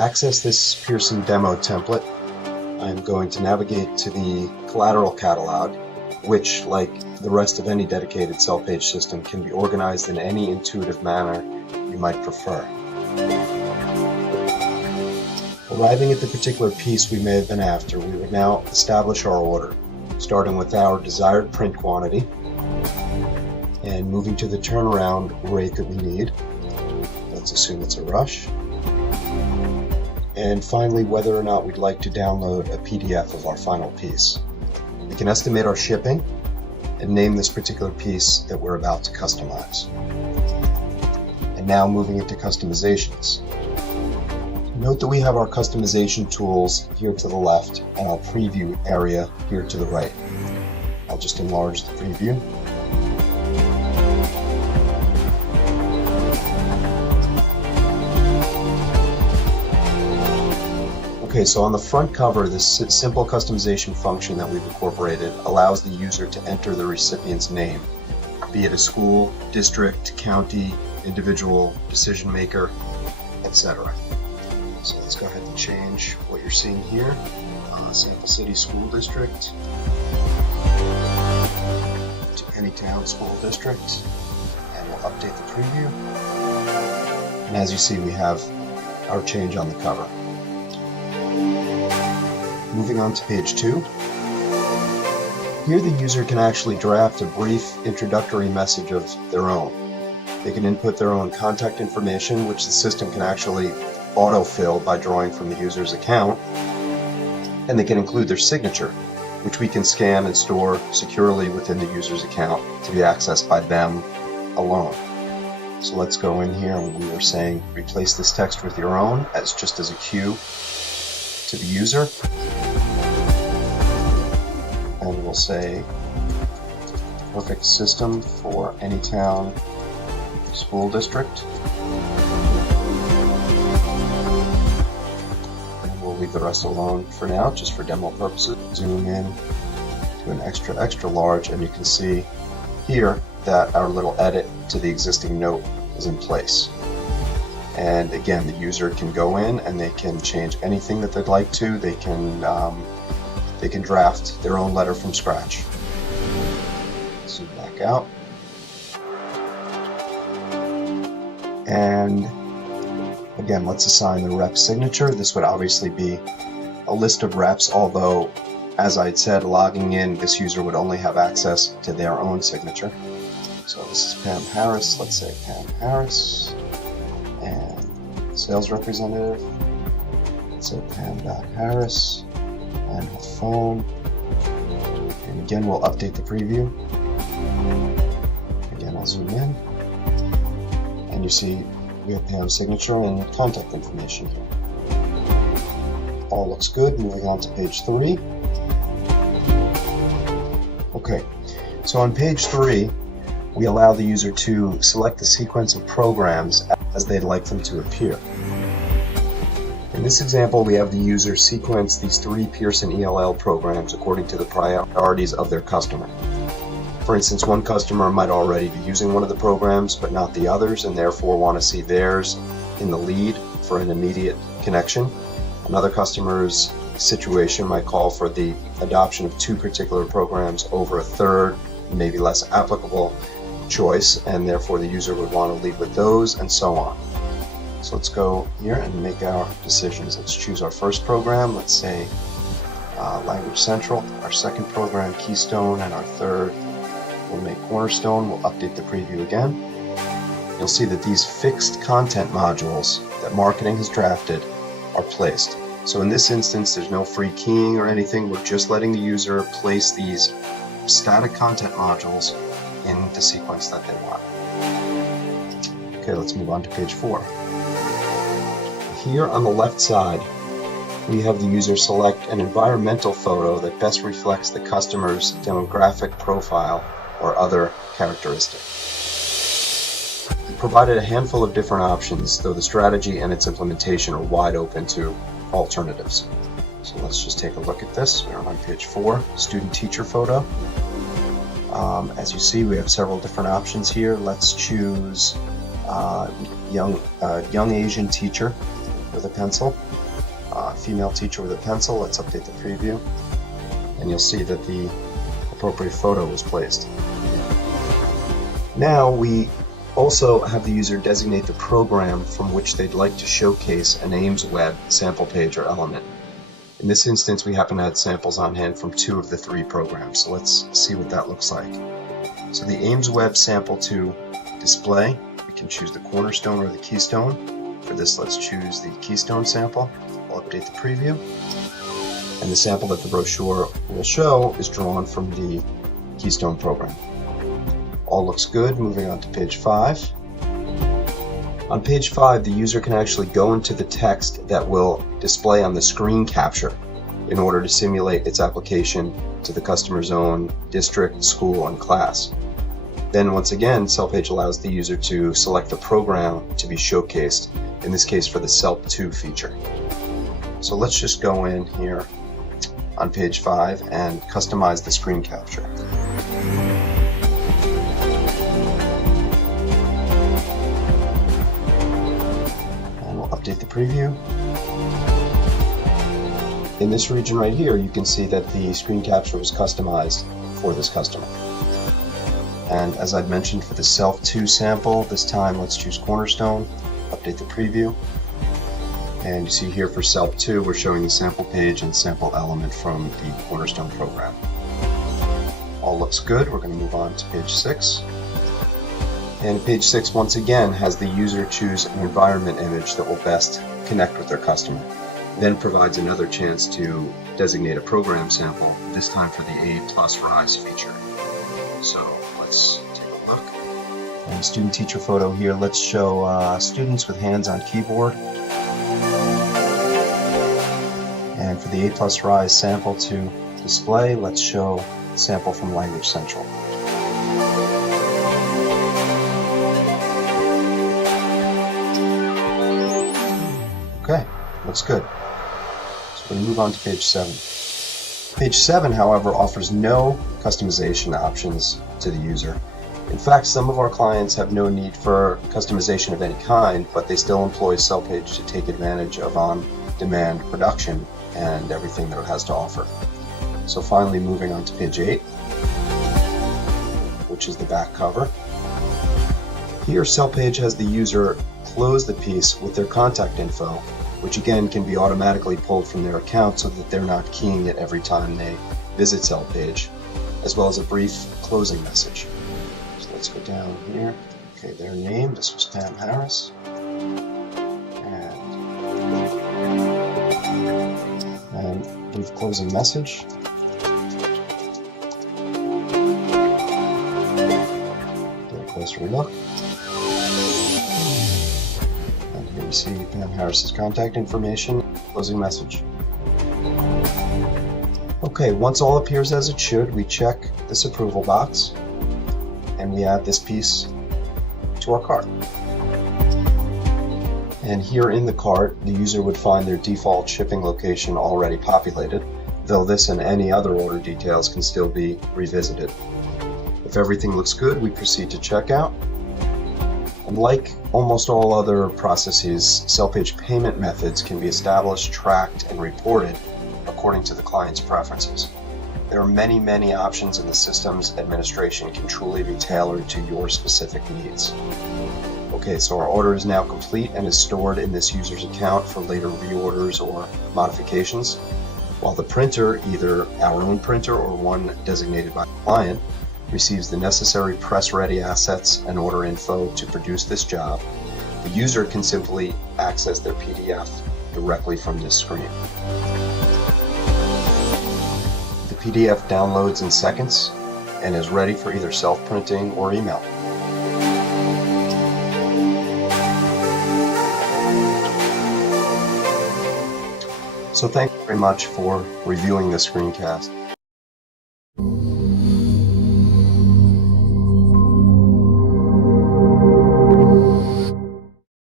access this Pearson demo template, I'm going to navigate to the collateral catalog, which, like the rest of any dedicated SellPage system, can be organized in any intuitive manner you might prefer. Arriving at the particular piece we may have been after, we would now establish our order, starting with our desired print quantity and moving to the turnaround rate that we need. Let's assume it's a rush. And finally, whether or not we'd like to download a PDF of our final piece. We can estimate our shipping and name this particular piece that we're about to customize. And now moving into customizations. Note that we have our customization tools here to the left and our preview area here to the right. I'll just enlarge the preview. Okay, so on the front cover, this simple customization function that we've incorporated allows the user to enter the recipient's name, be it a school, district, county, individual, decision maker, etc. So let's go ahead and change what you're seeing here. Sample City School District to Anytown School District, and we'll update the preview. And as you see, we have our change on the cover. Moving on to page 2. Here the user can actually draft a brief introductory message of their own. They can input their own contact information, which the system can actually autofill by drawing from the user's account, and they can include their signature, which we can scan and store securely within the user's account to be accessed by them alone. So let's go in here, and we were saying replace this text with your own as just as a cue to the user, and we'll say perfect system for Anytown School District. Leave the rest alone for now, just for demo purposes. Zoom in to an extra large, and you can see here that our little edit to the existing note is in place. And again, the user can go in and they can change anything that they'd like to. They can draft their own letter from scratch. Zoom back out, and again, let's assign the rep signature. This would obviously be a list of reps, although, as I'd said, logging in, this user would only have access to their own signature. So this is Pam Harris. Let's say Pam Harris. And sales representative. Let's say Pam.Harris. And her phone. And again, we'll update the preview. Again, I'll zoom in. And you see we have Pam's signature and contact information here. All looks good. Moving on to page 3. Okay, so on page 3, we allow the user to select the sequence of programs as they'd like them to appear. In this example, we have the user sequence these 3 Pearson ELL programs according to the priorities of their customer. For instance, one customer might already be using one of the programs but not the others, and therefore want to see theirs in the lead for an immediate connection. Another customer's situation might call for the adoption of 2 particular programs over a third, maybe less applicable choice, and therefore the user would want to lead with those, and so on. So let's go here and make our decisions. Let's choose our first program. Let's say Language Central, our second program Keystone, and our third we'll make Cornerstone. We'll update the preview again. You'll see that these fixed content modules that marketing has drafted are placed. So in this instance, there's no free keying or anything. We're just letting the user place these static content modules in the sequence that they want. Okay, let's move on to page 4. Here on the left side, we have the user select an environmental photo that best reflects the customer's demographic profile or other characteristic. We provided a handful of different options, though the strategy and its implementation are wide open to alternatives. So let's just take a look at this. We're on page 4, student-teacher photo. As you see, we have several different options here. Let's choose young Asian teacher with a pencil. female teacher with a pencil. Let's update the preview, and you'll see that the appropriate photo was placed. Now we also have the user designate the program from which they'd like to showcase an Ames Web sample page or element. In this instance, we happen to have samples on hand from 2 of the 3 programs, so let's see what that looks like. So the Ames Web sample to display, we can choose the cornerstone or the keystone. For this, let's choose the keystone sample. We'll update the preview. And the sample that the brochure will show is drawn from the keystone program. All looks good. Moving on to page 5. On page 5, the user can actually go into the text that will display on the screen capture in order to simulate its application to the customer's own district, school, and class. Then once again, SellPage allows the user to select the program to be showcased, in this case for the SELP2 feature. So let's just go in here on page 5 and customize the screen capture. Update the preview. In this region right here, you can see that the screen capture was customized for this customer. And as I'd mentioned for the SELP2 sample, this time let's choose Cornerstone, update the preview. And you see here for SELP2, we're showing the sample page and sample element from the Cornerstone program. All looks good. We're going to move on to page 6. And page 6 once again has the user choose an environment image that will best connect with their customer. Then provides another chance to designate a program sample, this time for the A+ Rise feature. So let's take a look. And student-teacher photo here, let's show students with hands on keyboard. And for the A+ Rise sample to display, let's show a sample from Language Central. Okay, looks good. So we're going to move on to page 7. Page 7, however, offers no customization options to the user. In fact, some of our clients have no need for customization of any kind, but they still employ SellPage to take advantage of on-demand production and everything that it has to offer. So finally, moving on to page 8, which is the back cover. Here, SellPage has the user close the piece with their contact info, which again can be automatically pulled from their account so that they're not keying it every time they visit SellPage, as well as a brief closing message. So let's go down here. Okay, their name, this was Pam Harris. And brief closing message. Do a closer look. You see Pam Harris's contact information, closing message. Okay, once all appears as it should, we check this approval box and we add this piece to our cart. And here in the cart, the user would find their default shipping location already populated, though this and any other order details can still be revisited. If everything looks good, we proceed to checkout. And like almost all other processes, SellPage payment methods can be established, tracked, and reported according to the client's preferences. There are many options, and the system's administration can truly be tailored to your specific needs. Okay, so our order is now complete and is stored in this user's account for later reorders or modifications, while the printer, either our own printer or one designated by the client, receives the necessary press-ready assets and order info to produce this job. The user can simply access their PDF directly from this screen. The PDF downloads in seconds and is ready for either self-printing or email. So thank you very much for reviewing this screencast.